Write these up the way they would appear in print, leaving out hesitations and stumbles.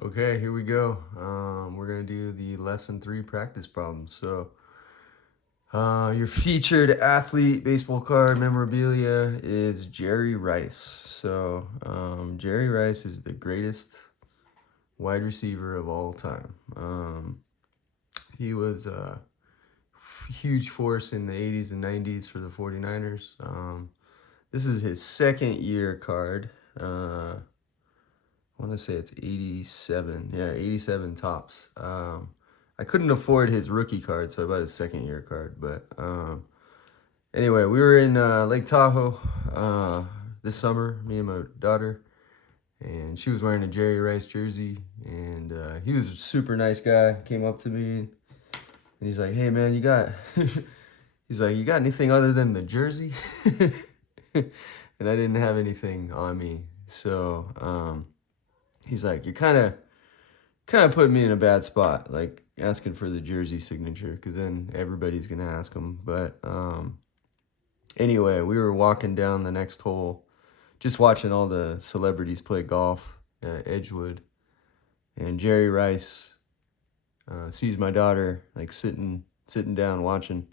Okay, here we go. We're gonna do the lesson 3 practice problems. Your featured athlete baseball card memorabilia is Jerry Rice. Jerry Rice is the greatest wide receiver of all time. He was a huge force in the 80s and 90s for the 49ers. This is his second year card. I want to say it's 87. Yeah, 87 tops. I couldn't afford his rookie card, so I bought his second year card. But anyway, we were in Lake Tahoe this summer, me and my daughter, and she was wearing a Jerry Rice jersey. And he was a super nice guy. Came up to me and he's like, "Hey man, you got?" He's like, "You got anything other than the jersey?" And I didn't have anything on me, so he's like, "You're kind of putting me in a bad spot, like asking for the jersey signature, because then everybody's gonna ask him." But anyway, we were walking down the next hole, just watching all the celebrities play golf at Edgewood, and Jerry Rice sees my daughter like sitting down watching,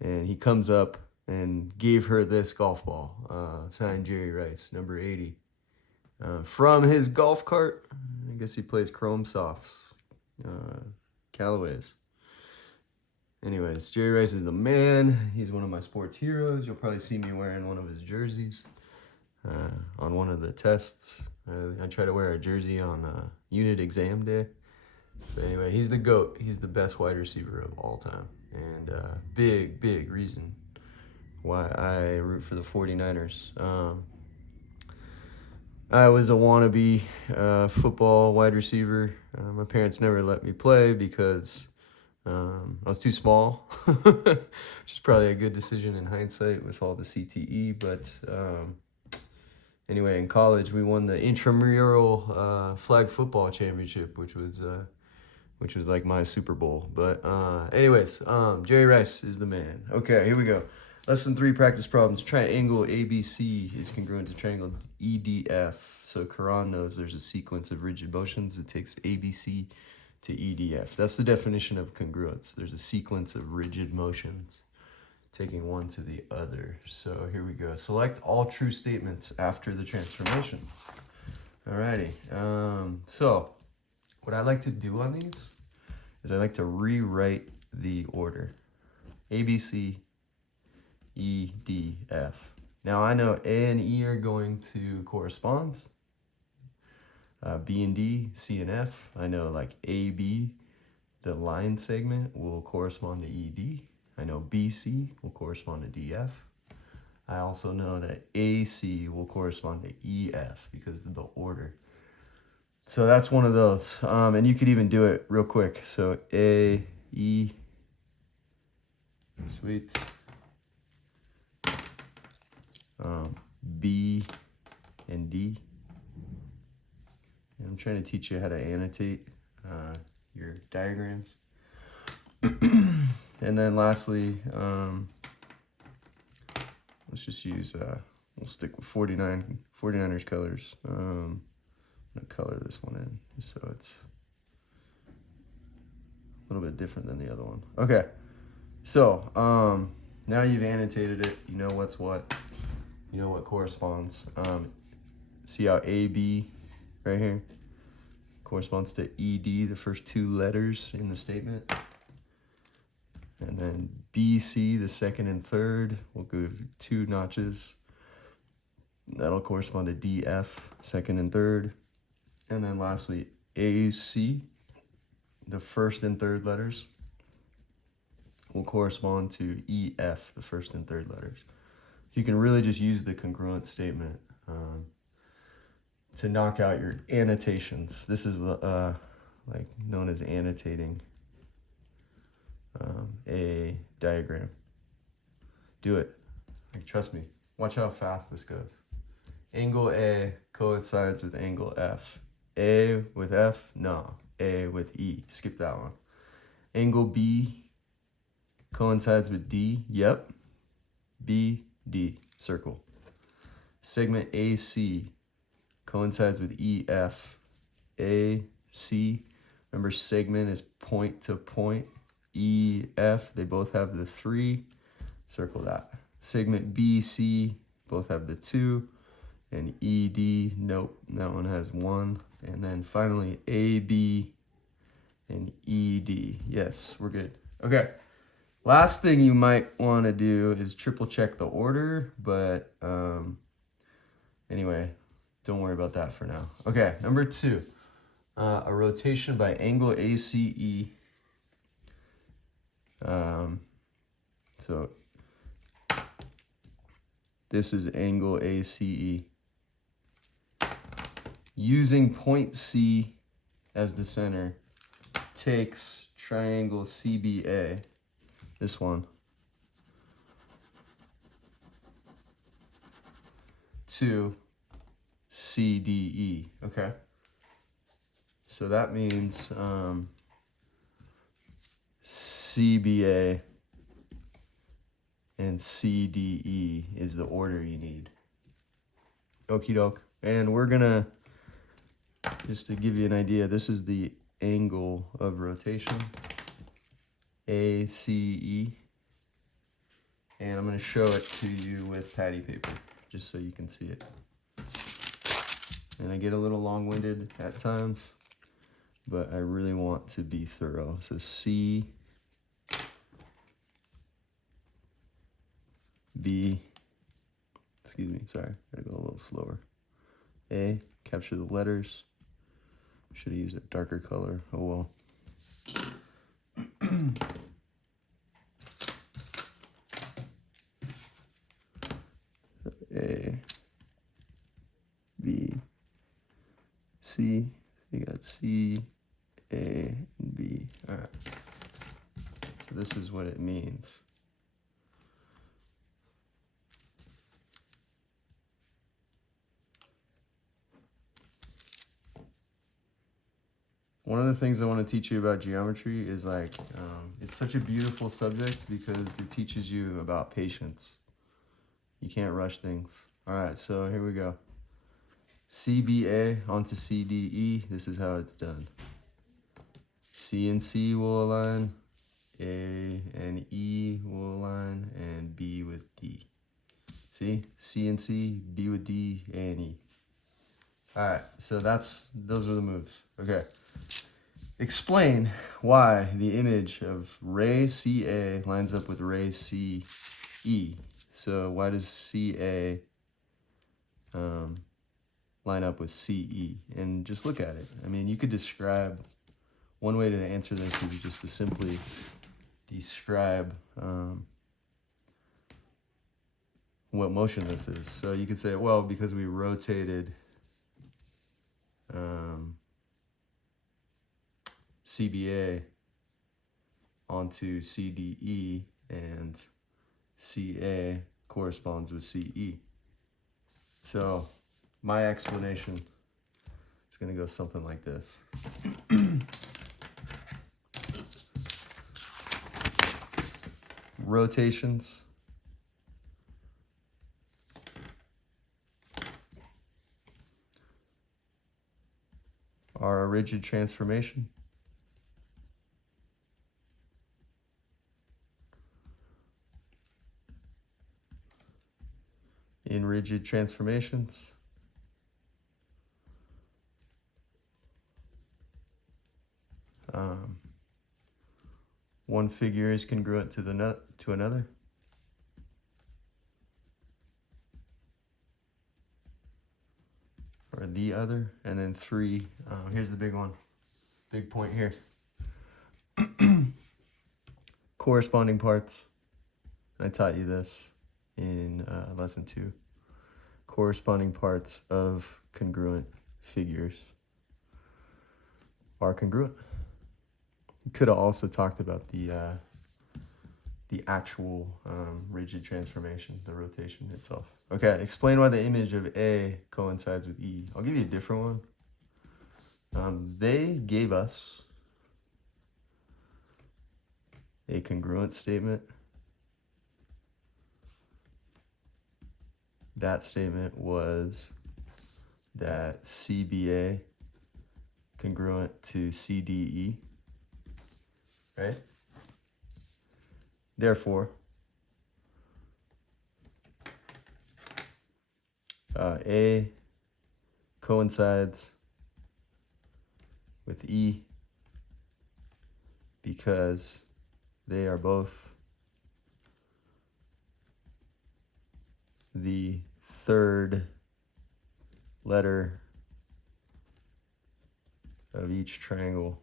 and he comes up and gave her this golf ball, signed Jerry Rice, number 80, from his golf cart. I guess he plays Chrome Softs, uh, Callaways. Anyways, Jerry Rice is the man. He's one of my sports heroes. You'll probably see me wearing one of his jerseys on one of the tests. I try to wear a jersey on unit exam day. But anyway, he's the GOAT. He's the best wide receiver of all time. And big reason why I root for the 49ers. I was a wannabe football wide receiver. My parents never let me play because I was too small, which is probably a good decision in hindsight with all the CTE. But anyway, in college, we won the intramural flag football championship, which was like my Super Bowl. But Jerry Rice is the man. Okay, here we go. Lesson 3 practice problems. Triangle ABC is congruent to triangle EDF. So Quran knows there's a sequence of rigid motions. It takes ABC to EDF. That's the definition of congruence. There's a sequence of rigid motions taking one to the other. So here we go. Select all true statements after the transformation. Alrighty. So what I like to do on these is I like to rewrite the order. A, B, C, E, D, F. Now I know A and E are going to correspond. B and D, C and F. I know like AB, the line segment, will correspond to ED. I know BC will correspond to DF. I also know that AC will correspond to EF because of the order. So that's one of those. And you could even do it real quick. So A, E, sweet. B and D. And I'm trying to teach you how to annotate your diagrams. And then lastly, let's just use, we'll stick with 49ers colors. I'm going to color this one in so it's a little bit different than the other one. Okay, so now you've annotated it. You know what's what. You know what corresponds. See how AB right here corresponds to ED, the first two letters in the statement. And then BC, the second and third, we'll give 2 notches. That'll correspond to DF, second and third. And then lastly, AC, the first and third letters, will correspond to EF, the first and third letters. So you can really just use the congruent statement to knock out your annotations. This is like known as annotating a diagram. Do it. Like, trust me. Watch how fast this goes. Angle A coincides with angle F. A with F? No. A with E. Skip that one. Angle B coincides with D? Yep. B, D. Circle. Segment AC coincides with EF. AC. Remember, segment is point to point. EF, they both have the 3. Circle that. Segment BC, both have the 2. And ED, nope, that one has 1. And then finally AB and ED. Yes, we're good. Okay. Last thing you might want to do is triple check the order, but anyway, don't worry about that for now. Okay, number 2, a rotation by angle ACE. So this is angle ACE. Using point C as the center takes triangle CBA, this one, to CDE, okay? So that means CBA and CDE is the order you need. Okie doke. And we're gonna, just to give you an idea, this is the angle of rotation, ACE. And I'm gonna show it to you with patty paper, just so you can see it. And I get a little long-winded at times, but I really want to be thorough. So C, B, excuse me, sorry, gotta go a little slower. A, capture the letters. Should have used a darker color, oh well. A, B, C, you got C, A, and B. All right, so this is what it means. One of the things I want to teach you about geometry is like, it's such a beautiful subject because it teaches you about patience. You can't rush things. All right, so here we go. CBA onto CDE, this is how it's done. C and C will align, A and E will align, and B with D. See, C and C, B with D, A and E. All right, so those are the moves. Okay. Explain why the image of ray CA lines up with ray CE. So why does CA line up with CE? And just look at it. I mean, you could describe, one way to answer this is just to simply describe what motion this is. So you could say, well, because we rotated CBA onto CDE, and CA corresponds with CE. So my explanation is going to go something like this. Rotations are a rigid transformation. In rigid transformations, one figure is congruent to another. Or the other. And then 3, here's the big one, big point here. Corresponding parts. I taught you this in lesson 2. Corresponding parts of congruent figures are congruent. You could have also talked about the actual rigid transformation, the rotation itself. Okay, explain why the image of A coincides with E. I'll give you a different one. They gave us a congruent statement. That statement was that CBA congruent to CDE, right? Therefore, A coincides with E because they are both the third letter of each triangle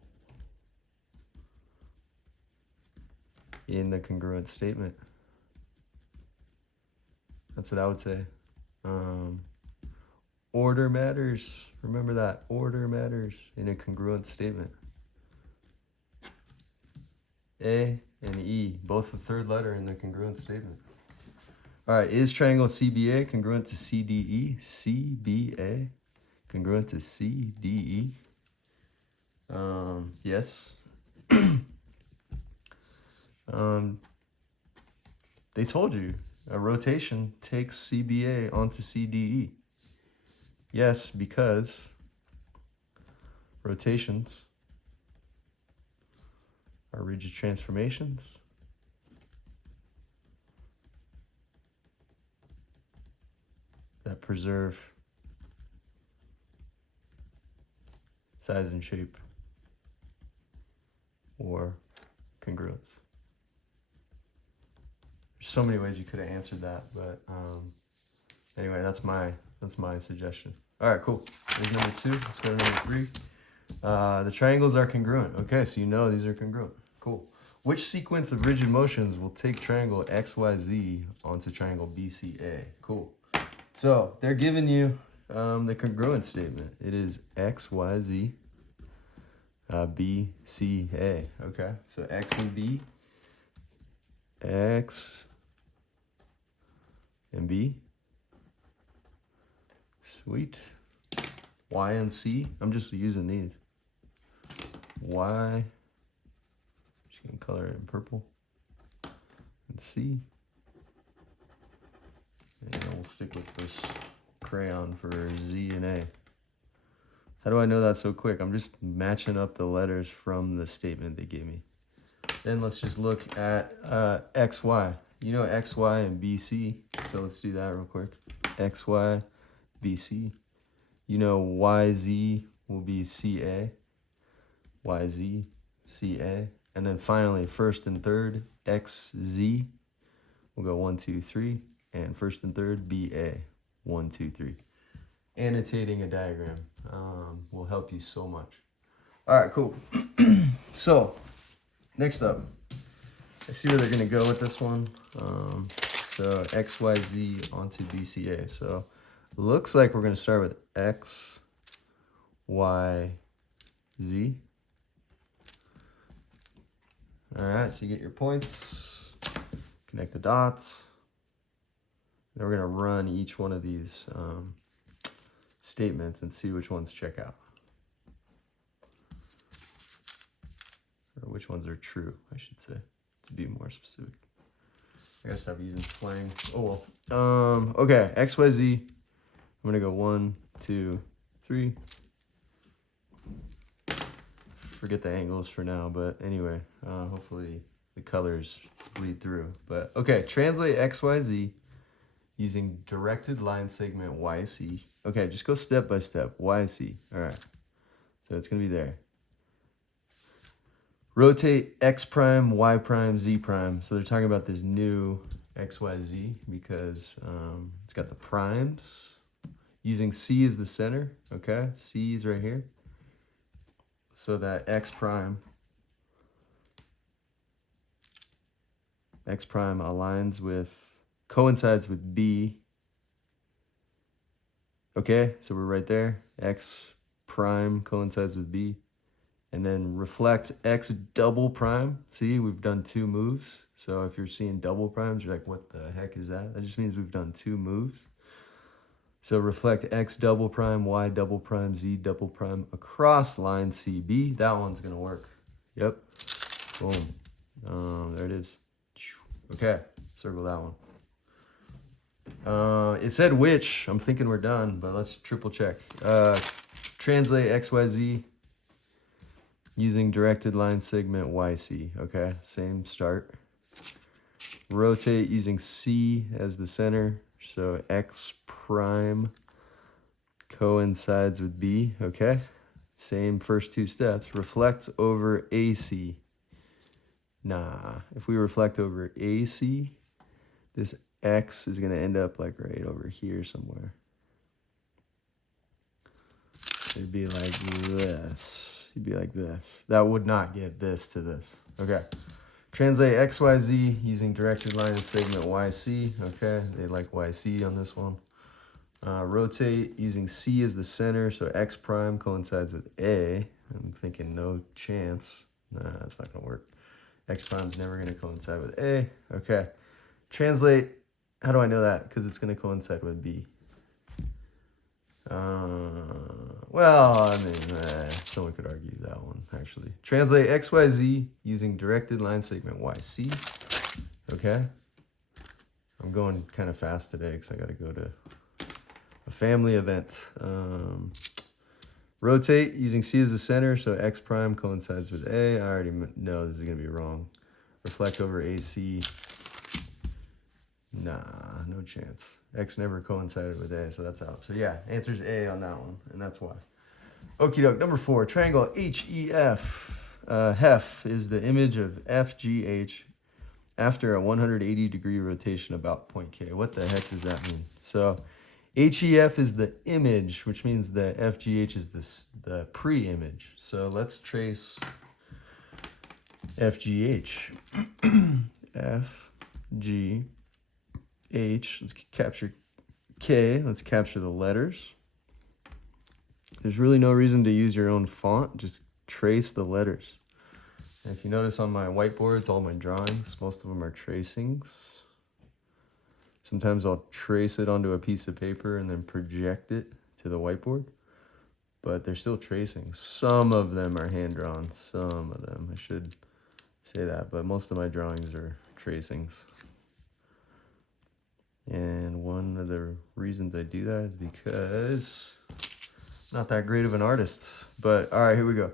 in the congruent statement. That's what I would say. Order matters. Remember that. Order matters in a congruent statement. A and E, both the third letter in the congruent statement. All right, is triangle CBA congruent to CDE? CBA congruent to CDE? Yes. They told you a rotation takes CBA onto CDE. Yes, because rotations are rigid transformations. That preserve size and shape or congruence. There's so many ways you could have answered that, but anyway, that's my suggestion. All right, cool. There's number 2. Let's go to number 3. The triangles are congruent. Okay, so you know these are congruent. Cool. Which sequence of rigid motions will take triangle XYZ onto triangle BCA? Cool. So they're giving you the congruent statement. It is XYZ BCA. Okay, so X and B, X and B. Sweet. Y and C. I'm just using these. Y. Just gonna color it in purple. And C. And we'll stick with this crayon for Z and A. How do I know that so quick? I'm just matching up the letters from the statement they gave me. Then let's just look at XY. You know XY and BC, so let's do that real quick. XY, BC. You know YZ will be CA. YZ, CA. And then finally, first and third, XZ. We'll go 1, 2, 3. And first and third, BA. 1, 2, 3. Annotating a diagram will help you so much. All right, cool. So, next up, let's see where they're going to go with this one. So, XYZ onto BCA. So, looks like we're going to start with X, Y, Z. All right, so you get your points, connect the dots. Then we're going to run each one of these statements and see which ones check out. Or which ones are true, I should say, to be more specific. I gotta stop using slang. Oh well. Okay, XYZ. I'm gonna go 1, 2, 3. Forget the angles for now, but anyway, hopefully the colors bleed through. But okay, translate XYZ using directed line segment YC. Okay, just go step by step. YC. All right. So it's gonna be there. Rotate X prime, Y prime, Z prime. So they're talking about this new XYZ because it's got the primes. Using C as the center, okay? C is right here. So that X prime aligns with, coincides with B. Okay, so we're right there. X prime coincides with B. And then reflect X double prime. See, we've done 2 moves. So if you're seeing double primes, you're like, what the heck is that? That just means we've done 2 moves. So reflect X double prime, Y double prime, Z double prime across line CB. That one's gonna work. Yep. Boom. There it is. Okay, circle that one. It said which. I'm thinking we're done, but let's triple check. Translate XYZ using directed line segment YC. Okay, same start. Rotate using C as the center, so X prime coincides with B. Okay, same first two steps. Reflect over AC. Nah, if we reflect over AC, this X is going to end up like right over here somewhere. It'd be like this. It'd be like this. That would not get this to this. Okay. Translate XYZ using directed line and segment YC. Okay, they like YC on this one. Rotate using C as the center, so X prime coincides with A. I'm thinking no chance. Nah, that's not going to work. X prime's never going to coincide with A. Okay. Translate. How do I know that? Because it's going to coincide with B. Well, I mean, someone could argue that one, actually. Translate XYZ using directed line segment YC. Okay. I'm going kind of fast today because I got to go to a family event. Rotate using C as the center, so X prime coincides with A. I already know this is going to be wrong. Reflect over AC. Nah, no chance. X never coincided with A, so that's out. So yeah, answer's A on that one, and that's why. Okie doke. Number 4, triangle HEF. Hef is the image of FGH after a 180-degree rotation about point K. What the heck does that mean? So HEF is the image, which means the FGH is the pre-image. So let's trace FGH. FG. H, let's capture K, let's capture the letters. There's really no reason to use your own font, just trace the letters. And if you notice on my whiteboards, all my drawings, most of them are tracings. Sometimes I'll trace it onto a piece of paper and then project it to the whiteboard, but they're still tracings. Some of them are hand-drawn, some of them, I should say that, but most of my drawings are tracings. And one of the reasons I do that is because I'm not that great of an artist. But all right, here we go.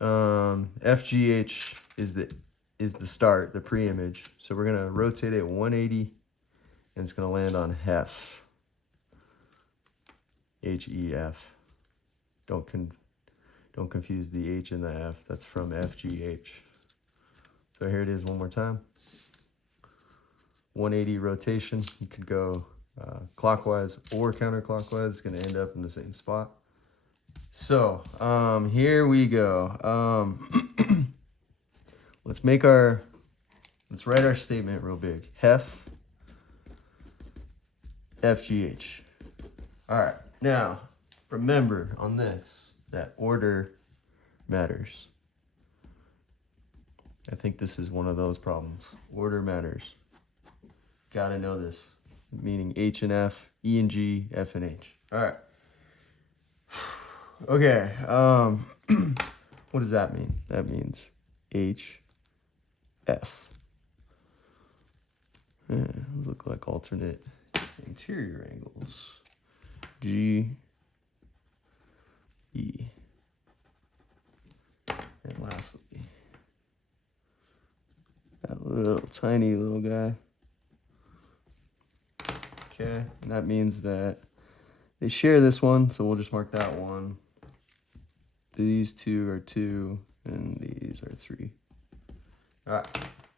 FGH is the start, the pre-image. So we're gonna rotate it 180, and it's gonna land on Hef. HEF. Don't confuse the H and the F. That's from FGH. So here it is one more time. 180 rotation. You could go clockwise or counterclockwise. It's going to end up in the same spot. So here we go. Let's write our statement real big. Hef, FGH. All right. Now, remember on this that order matters. I think this is one of those problems. Order matters. Gotta know this, meaning H and F, E and G, F and H. All right. Okay. What does that mean? That means H, F. Yeah, those look like alternate interior angles. G, E. And lastly, that little tiny little guy. Okay, and that means that they share this one, so we'll just mark that one. These two are 2, and these are 3. All right,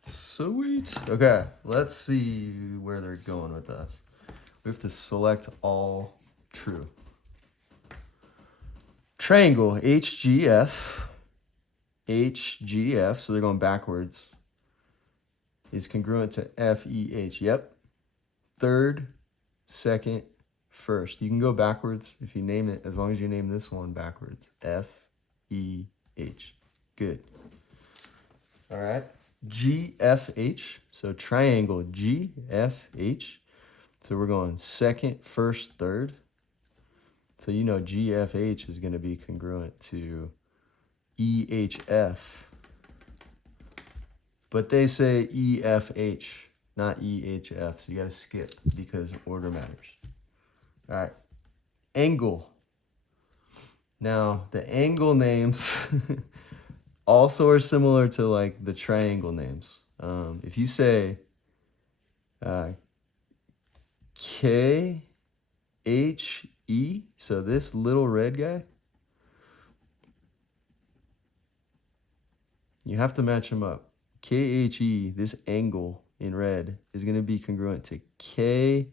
sweet. Okay, let's see where they're going with us. We have to select all true. Triangle HGF, so they're going backwards, is congruent to FEH. Yep. Third, second, first. You can go backwards if you name it, as long as you name this one backwards. FEH. Good. All right. GFH. So triangle GFH. So we're going second, first, third. So you know GFH is going to be congruent to EHF. But they say EFH, not EHF. So you got to skip because order matters. All right. Angle. Now, the angle names also are similar to like the triangle names. If you say KHE, so this little red guy, you have to match them up. KHE, this angle in red, is going to be congruent to KFG.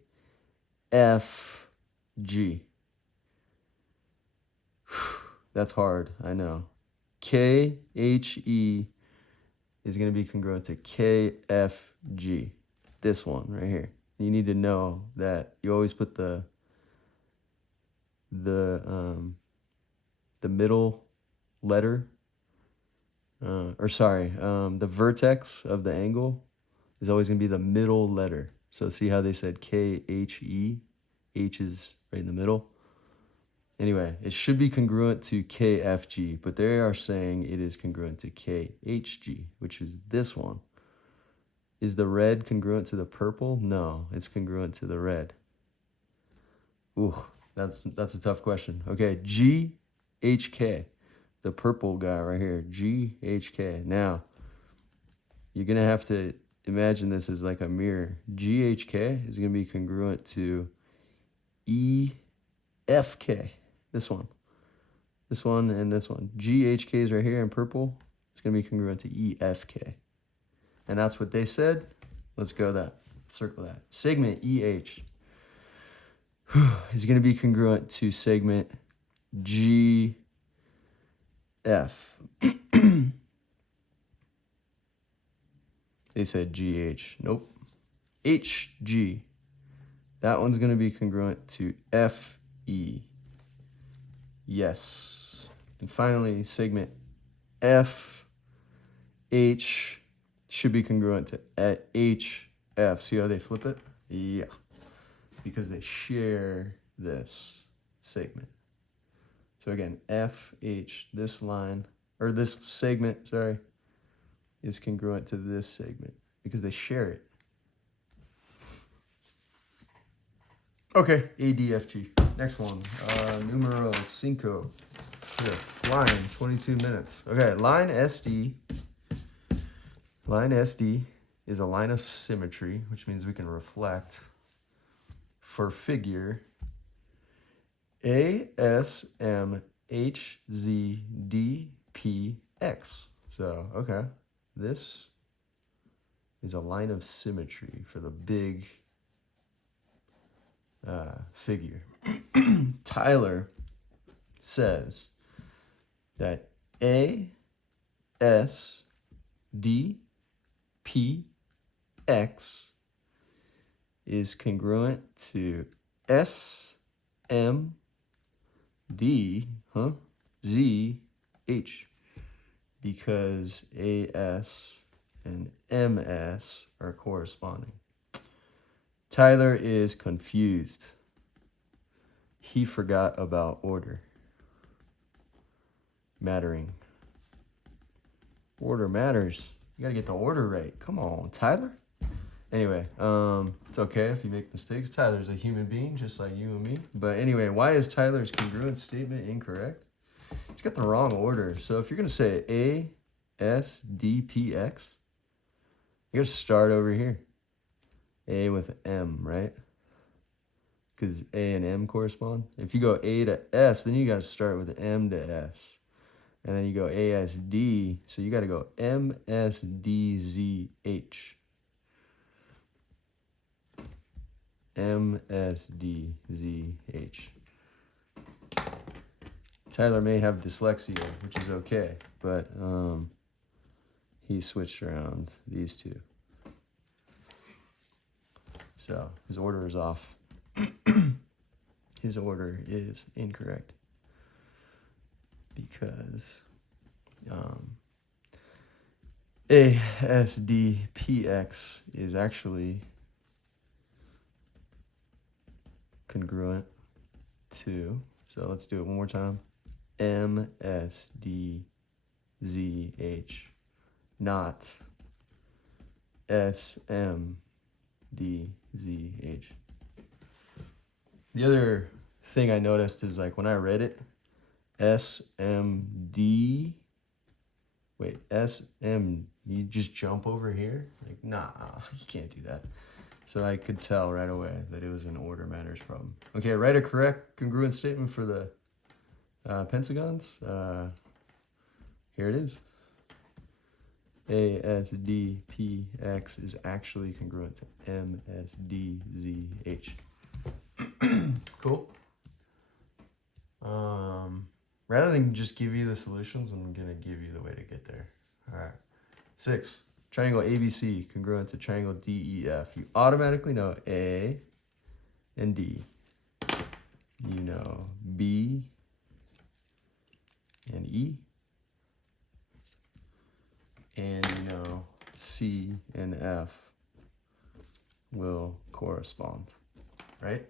That's hard, I know. KHE is going to be congruent to KFG. This one right here. You need to know that you always put the middle letter, the vertex of the angle is always going to be the middle letter. So see how they said KHE? H is right in the middle. Anyway, it should be congruent to KFG, but they are saying it is congruent to KHG, which is this one. Is the red congruent to the purple? No, it's congruent to the red. Ooh, that's a tough question. Okay, GHK, the purple guy right here, GHK. Now, you're going to have to imagine this as like a mirror. GHK is going to be congruent to EFK, this one, and this one. GHK is right here in purple. It's going to be congruent to EFK. And that's what they said. Let's go that. Circle that. Segment EH is going to be congruent to segment GF. They said GH. Nope. HG. That one's going to be congruent to FE. Yes. And finally, segment FH should be congruent to HF. See how they flip it? Yeah. Because they share this segment. So again, FH, this line, or this segment, sorry, is congruent to this segment because they share it. Okay, ADFG. Next one, numero cinco. Here, flying, 22 minutes. Okay, line SD. Line SD is a line of symmetry, which means we can reflect for figure ASMHZDPX. So, okay, this is a line of symmetry for the big figure. Tyler says that ASDPX is congruent to SMDZH because AS and MS are corresponding. Tyler is confused. He forgot about order. Mattering. Order matters. You gotta get the order right. Come on, Tyler. Anyway, it's okay if you make mistakes. Tyler's a human being just like you and me. But anyway, why is Tyler's congruent statement incorrect? He's got the wrong order. So if you're gonna say ASDPX, you gotta start over here. A with M, right? Because A and M correspond. If you go A to S, then you got to start with M to S. And then you go ASD, so you got to go MSDZH. MSDZH. Tyler may have dyslexia, which is okay, but he switched around these two. So his order is off. His order is incorrect because ASDPX is actually congruent to, so let's do it one more time, MSDZH, not SMDZH. The other thing I noticed is like when I read it, SMD Wait, SM, you just jump over here? Like, nah, you can't do that. So I could tell right away that it was an order matters problem. Okay, write a correct congruent statement for the pentagons. Here it is. ASDPX is actually congruent to MSDZH. Cool. Rather than just give you the solutions, I'm gonna give you the way to get there. All right. 6. Triangle ABC congruent to triangle DEF. You automatically know A and D. You know B and E. And you know C and F will correspond, right?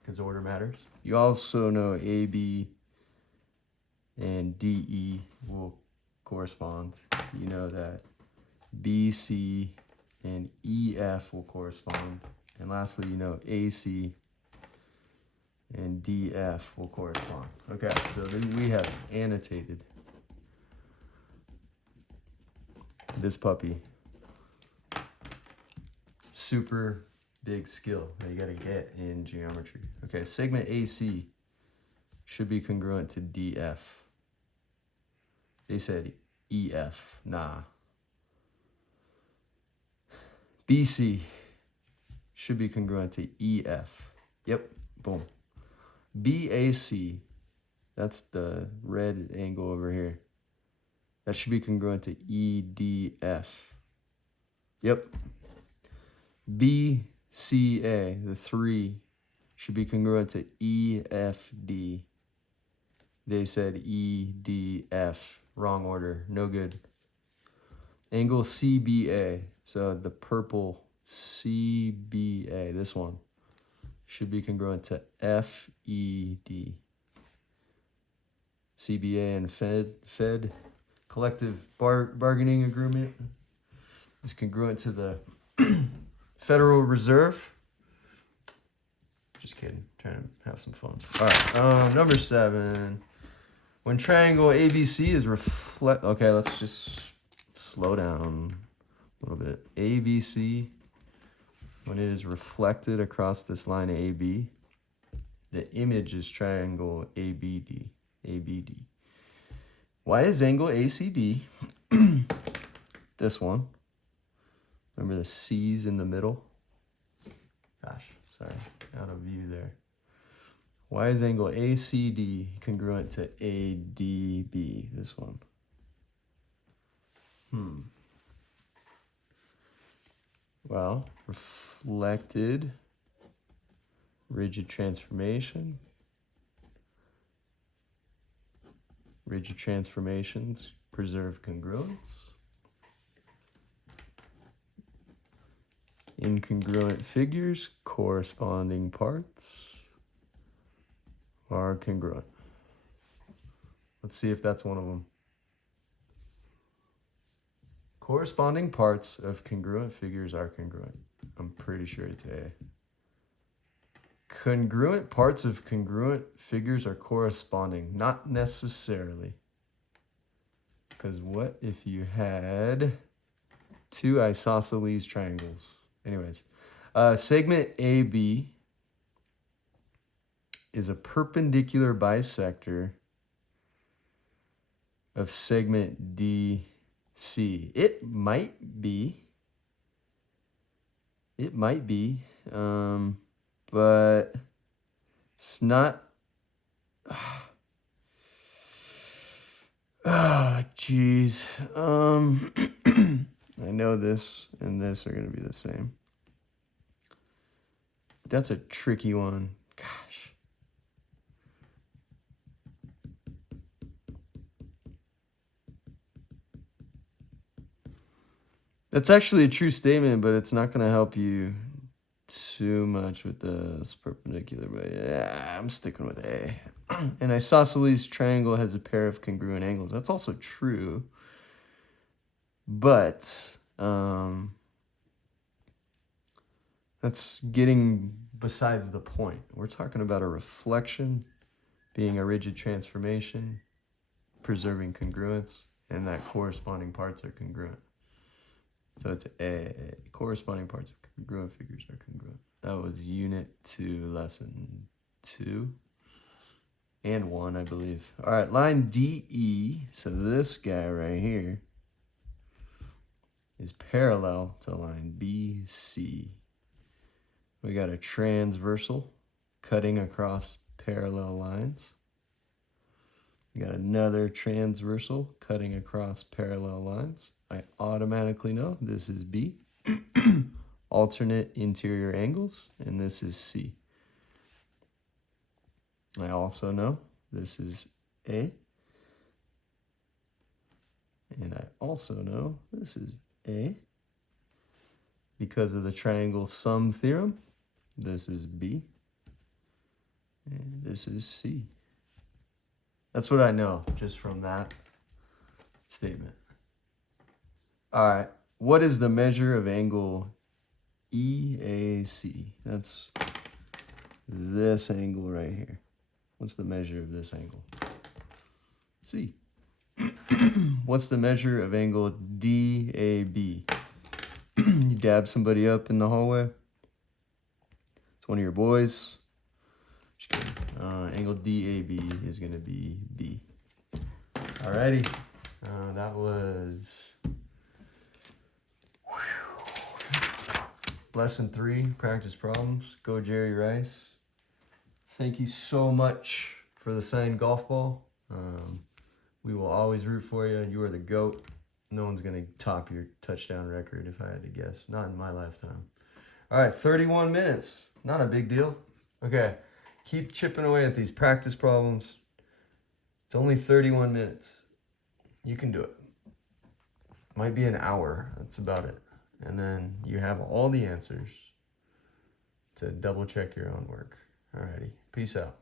Because order matters. You also know AB and DE will correspond. You know that BC and EF will correspond. And lastly, you know AC and DF will correspond. Okay, so then we have annotated this puppy. Super big skill that you gotta get in geometry. Okay, segment AC should be congruent to DF. They said EF, nah. BC should be congruent to EF. Yep, boom. BAC, that's the red angle over here. That should be congruent to EDF. Yep. BCA, the 3, should be congruent to EFD. They said EDF. Wrong order. No good. Angle CBA. So the purple CBA, this one, should be congruent to FED. CBA and Fed collective bargaining agreement is congruent to the Federal Reserve. Just kidding. Trying to have some fun. All right. Number 7. When triangle ABC is okay, let's just slow down a little bit. ABC, when it is reflected across this line AB, the image is triangle ABD. ABD. Why is angle ACD this one? Remember the C's in the middle? Gosh, sorry, out of view there. Why is angle ACD congruent to ADB, this one? Well, reflected rigid transformation. Rigid transformations preserve congruence. Incongruent figures, corresponding parts are congruent. Let's see if that's one of them. Corresponding parts of congruent figures are congruent. I'm pretty sure it's A. Congruent parts of congruent figures are corresponding. Not necessarily. Because what if you had 2 isosceles triangles? Anyways, segment AB is a perpendicular bisector of segment DC. It might be, but it's not. Ah, jeez. I know this and this are going to be the same. That's a tricky one. Gosh. That's actually a true statement, but it's not going to help you too much with this perpendicular. But yeah, I'm sticking with A. An isosceles triangle has a pair of congruent angles. That's also true. But that's getting besides the point. We're talking about a reflection being a rigid transformation, preserving congruence, and that corresponding parts are congruent. So it's A. Corresponding parts of congruent figures are congruent. That was Unit 2, Lesson 2 and 1, I believe. All right, line DE, so this guy right here is parallel to line BC. We got a transversal cutting across parallel lines. We got another transversal cutting across parallel lines. I automatically know this is B. Alternate interior angles, and this is C. I also know this is A. And I also know this is A. Because of the triangle sum theorem, this is B. And this is C. That's what I know just from that statement. All right, what is the measure of angle EAC? That's this angle right here. What's the measure of this angle? C. What's the measure of angle DAB? You dab somebody up in the hallway. It's one of your boys. Just kidding. Angle DAB is going to be B. Alrighty. That was lesson 3, practice problems. Go Jerry Rice. Thank you so much for the signed golf ball. We will always root for you. You are the GOAT. No one's going to top your touchdown record if I had to guess. Not in my lifetime. All right, 31 minutes. Not a big deal. Okay, keep chipping away at these practice problems. It's only 31 minutes. You can do it. Might be an hour. That's about it. And then you have all the answers to double check your own work. Alrighty, peace out.